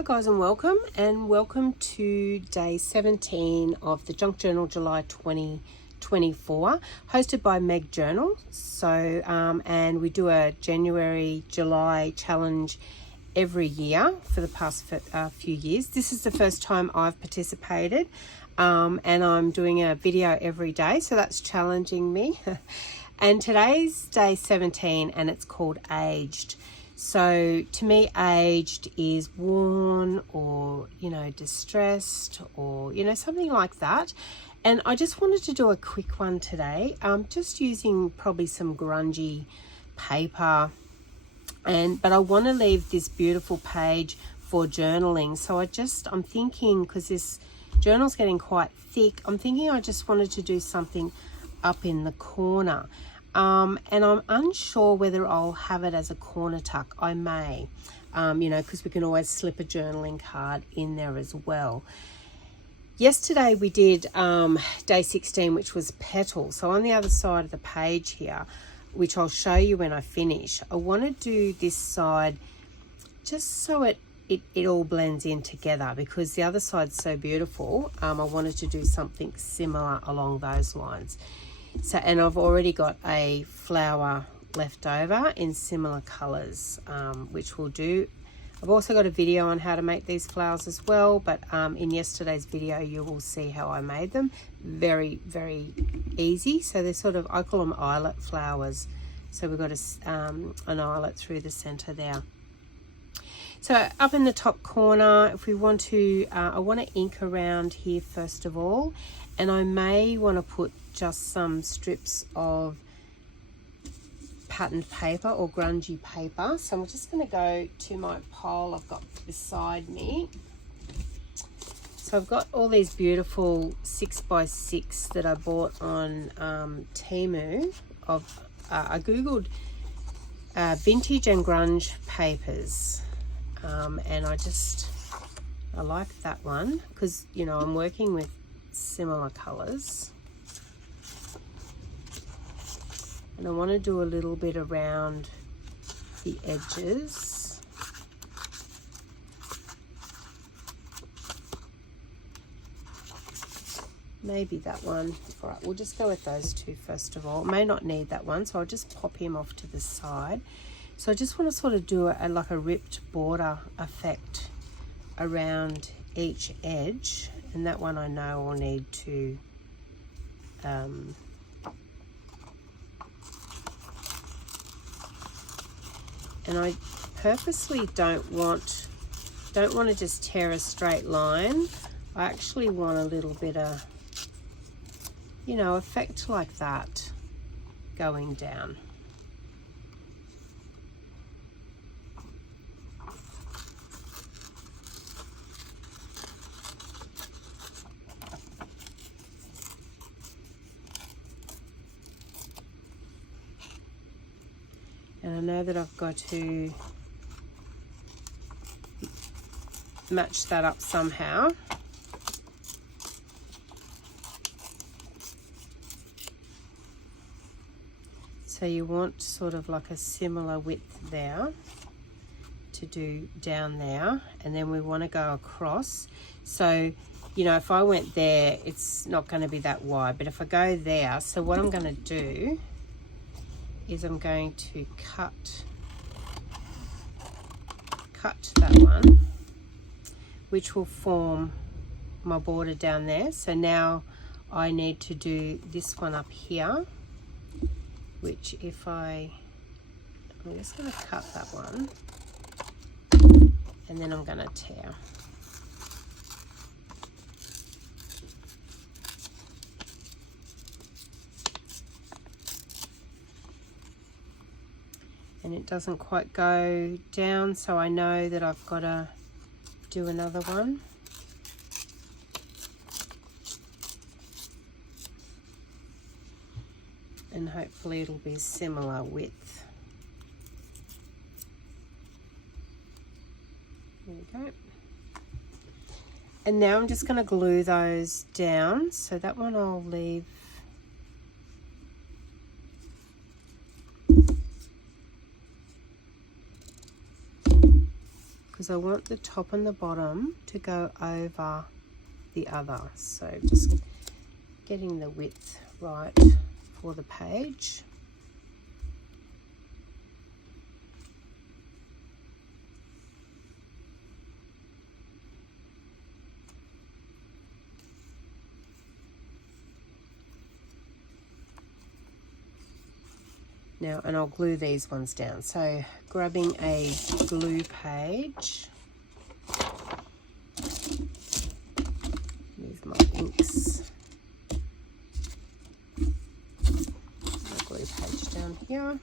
Hi guys, and welcome to day 17 of the Junk Journal July 2024, hosted by Meg Journal. And we do a July challenge every year for the past few years. This is the first time I've participated, and I'm doing a video every day, so that's challenging me. And today's day 17, and it's called Aged. So to me, aged is worn or, distressed or, something like that. And I just wanted to do a quick one today, just using probably some grungy paper. But I want to leave this beautiful page for journaling. So I'm thinking, because this journal's getting quite thick, I'm thinking I just wanted to do something up in the corner. And I'm unsure whether I'll have it as a corner tuck. I may, because we can always slip a journaling card in there as well. Yesterday we did day 16, which was petal. So on the other side of the page here, which I'll show you when I finish, I want to do this side just so it all blends in together, because the other side's so beautiful. I wanted to do something similar along those lines. So, and I've already got a flower left over in similar colors, which we'll do. I've also got a video on how to make these flowers as well, but in yesterday's video you will see how I made them. Very, very easy. So they're sort of, I call them eyelet flowers. So we've got an eyelet through the center there. So up in the top corner, if we want to, I want to ink around here first of all, and I may want to put just some strips of patterned paper or grungy paper. So I'm just going to go to my pile I've got beside me. So I've got all these beautiful 6x6 that I bought on Temu. I googled vintage and grunge papers, and I like that one because I'm working with similar colors. And I want to do a little bit around the edges. Maybe that one. All right, we'll just go with those two first of all. May not need that one, so I'll just pop him off to the side. So I just want to sort of do like a ripped border effect around each edge. And that one I know I'll need to and I purposely don't want to just tear a straight line. I actually want a little bit of, effect like that going down. And I know that I've got to match that up somehow. So you want sort of like a similar width there to do down there, and then we want to go across. So, if I went there, it's not going to be that wide, but if I go there, so what I'm going to do is I'm going to cut that one, which will form my border down there. So now I need to do this one up here, which I'm just going to cut that one, and then I'm going to tear. And it doesn't quite go down, so I know that I've got to do another one. And hopefully it'll be similar width. There we go. And now I'm just going to glue those down. So that one I'll leave because because I want the top and the bottom to go over the other. So just getting the width right for the page. Now, and I'll glue these ones down. So grabbing a glue page, move my inks, my glue page down here,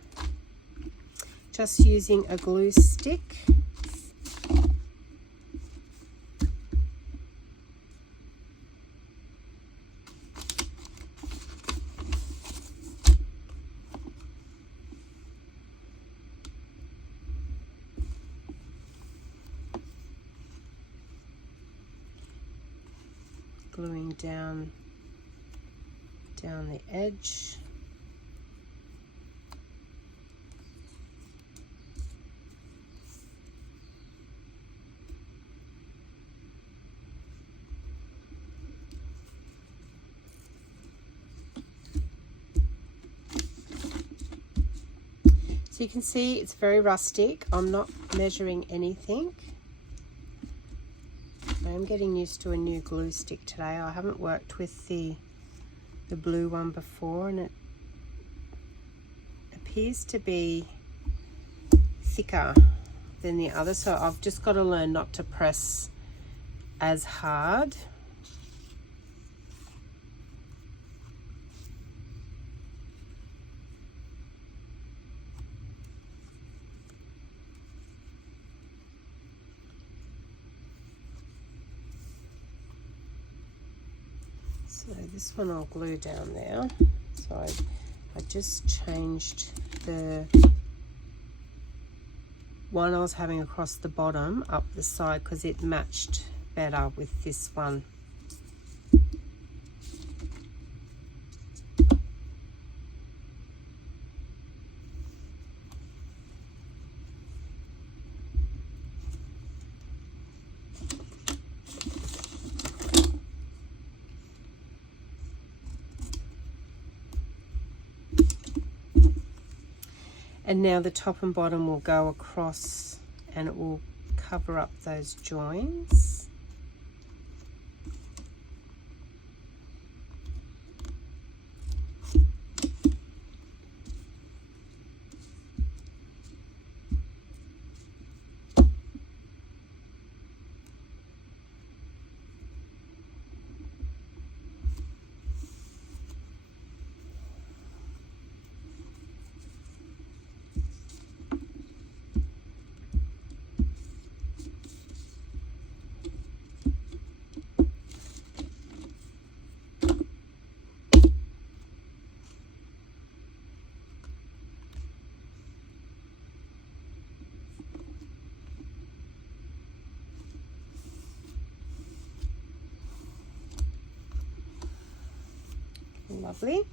just using a glue stick. Gluing down the edge. So you can see it's very rustic. I'm not measuring anything. I'm getting used to a new glue stick today. I haven't worked with the blue one before, and it appears to be thicker than the other, so I've just got to learn not to press as hard. So this one I'll glue down now. So I just changed the one I was having across the bottom up the side because it matched better with this one. And now the top and bottom will go across and it will cover up those joins. Lovely.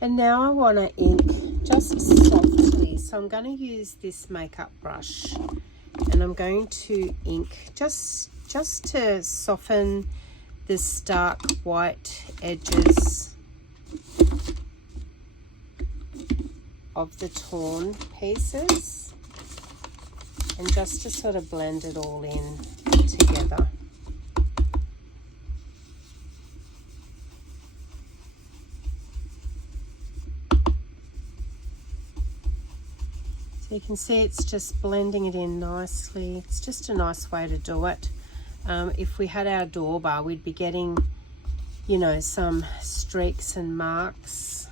And now I want to ink just softly. So I'm going to use this makeup brush and I'm going to ink just to soften the stark white edges of the torn pieces, and just to sort of blend it all in together. So you can see it's just blending it in nicely. It's just a nice way to do it. If we had our door bar, we'd be getting, you know, some streaks and marks.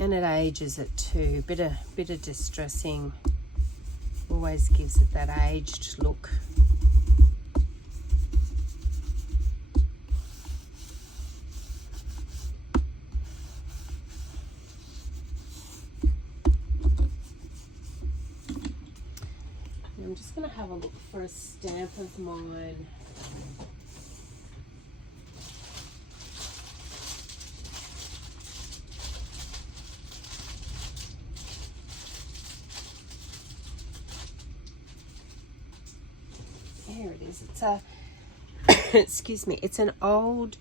And it ages it too. Bit of distressing always gives it that aged look. I'm just going to have a look for a stamp of mine. Here it is. It's a excuse me, it's an old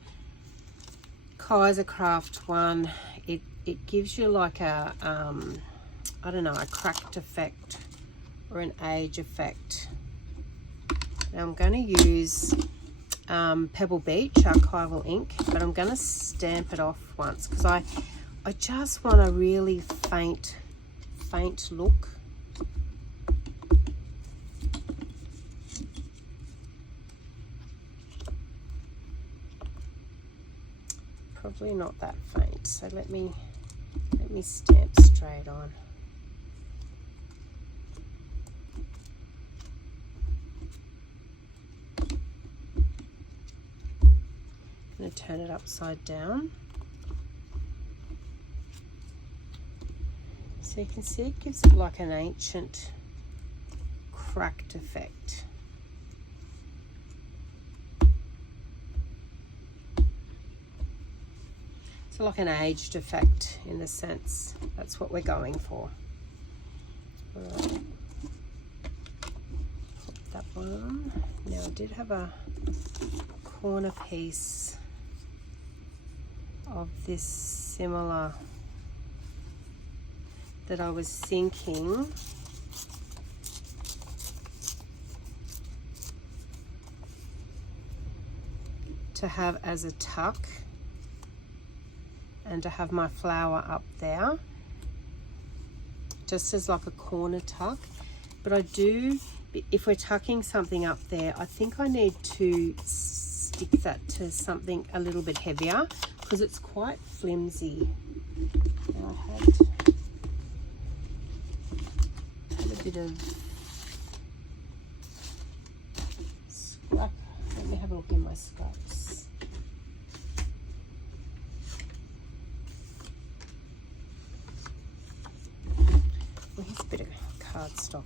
Kaisercraft one. It gives you like a I don't know, a cracked effect or an age effect. Now I'm going to use Pebble Beach archival ink, but I'm going to stamp it off once because I just want a really faint look. Probably not that faint, so let me stamp straight on. I'm going to turn it upside down. So you can see it gives it like an ancient cracked effect. So like an aged effect in a sense. That's what we're going for. All right. Pop that one. Now I did have a corner piece of this similar that I was thinking to have as a tuck and to have my flower up there just as like a corner tuck. But I do, if we're tucking something up there, I think I need to stick that to something a little bit heavier because it's quite flimsy. Now I had a bit of scrap. Let me have a look in my scraps. Well, here's a bit of cardstock.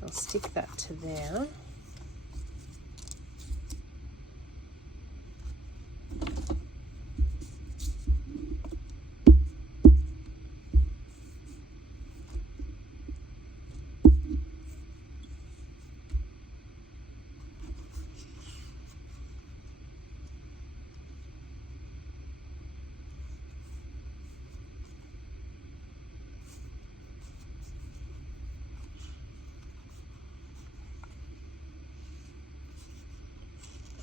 I'll stick that to there.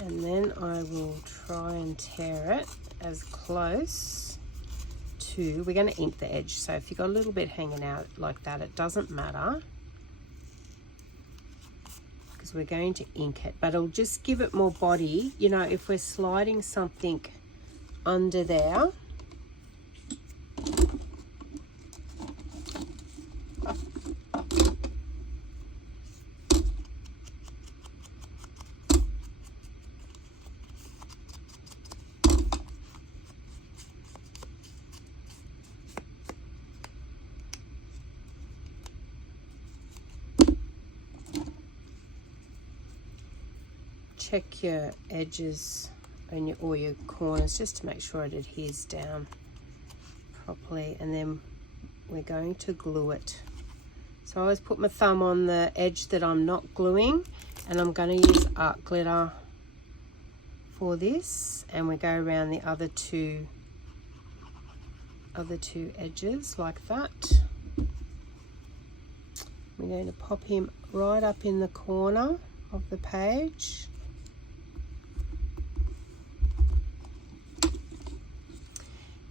And then I will try and tear it as close to, we're going to ink the edge, so if you've got a little bit hanging out like that, it doesn't matter because we're going to ink it, but it'll just give it more body. You know, if we're sliding something under there, check your edges and your corners just to make sure it adheres down properly, and then we're going to glue it. So I always put my thumb on the edge that I'm not gluing, and I'm going to use art glitter for this, and we go around the other two edges like that. We're going to pop him right up in the corner of the page.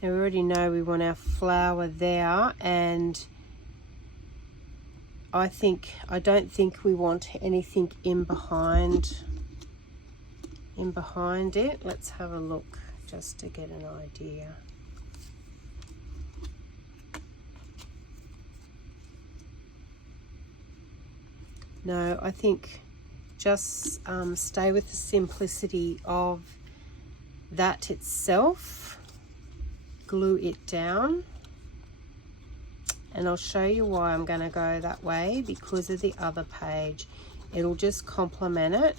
Now we already know we want our flower there, and I don't think we want anything in behind it. Let's have a look just to get an idea. No, I think just stay with the simplicity of that itself, glue it down. And I'll show you why I'm going to go that way, because of the other page. It'll just complement it.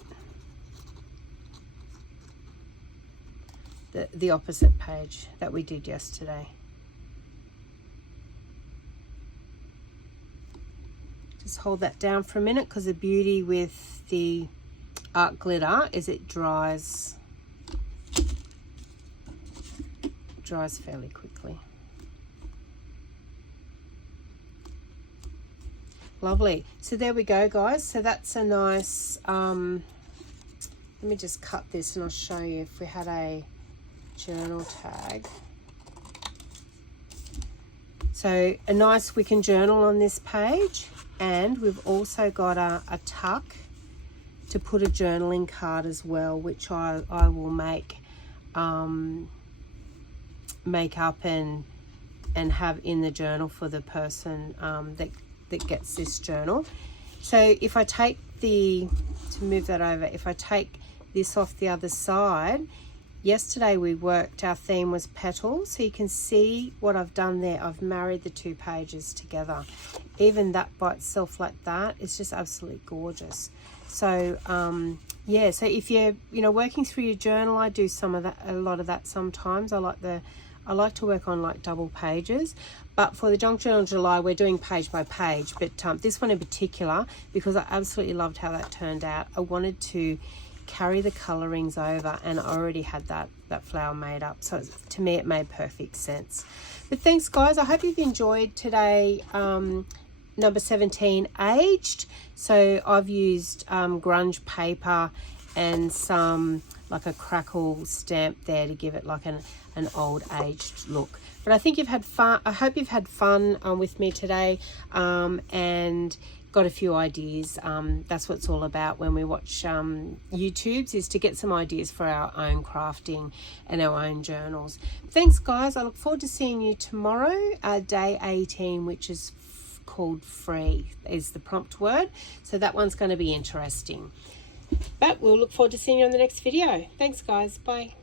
The opposite page that we did yesterday. Just hold that down for a minute, because the beauty with the art glitter is it dries fairly quickly. Lovely. So there we go, guys. So that's a nice, let me just cut this and I'll show you if we had a journal tag. So a nice Wiccan journal on this page, and we've also got a tuck to put a journaling card as well, which I will make up and have in the journal for the person that gets this journal. So if I take to move that over, if I take this off the other side, yesterday we worked, our theme was petals, so you can see what I've done there. I've married the two pages together. Even that by itself like that is just absolutely gorgeous. So yeah, so if you're working through your journal, I do a lot of that sometimes. I like to work on like double pages, but for the Junk Journal July we're doing page by page. But this one in particular, because I absolutely loved how that turned out, I wanted to carry the colorings over, and I already had that flower made up, so to me it made perfect sense. But thanks, guys. I hope you've enjoyed today. Number 17, aged. So I've used grunge paper and some like a crackle stamp there to give it like an old aged look. But I think you've had fun. I hope you've had fun with me today, and got a few ideas. That's what it's all about when we watch YouTubes, is to get some ideas for our own crafting and our own journals. Thanks, guys. I look forward to seeing you tomorrow, day 18, which is called free, is the prompt word. So that one's going to be interesting. But we'll look forward to seeing you on the next video. Thanks, guys. Bye.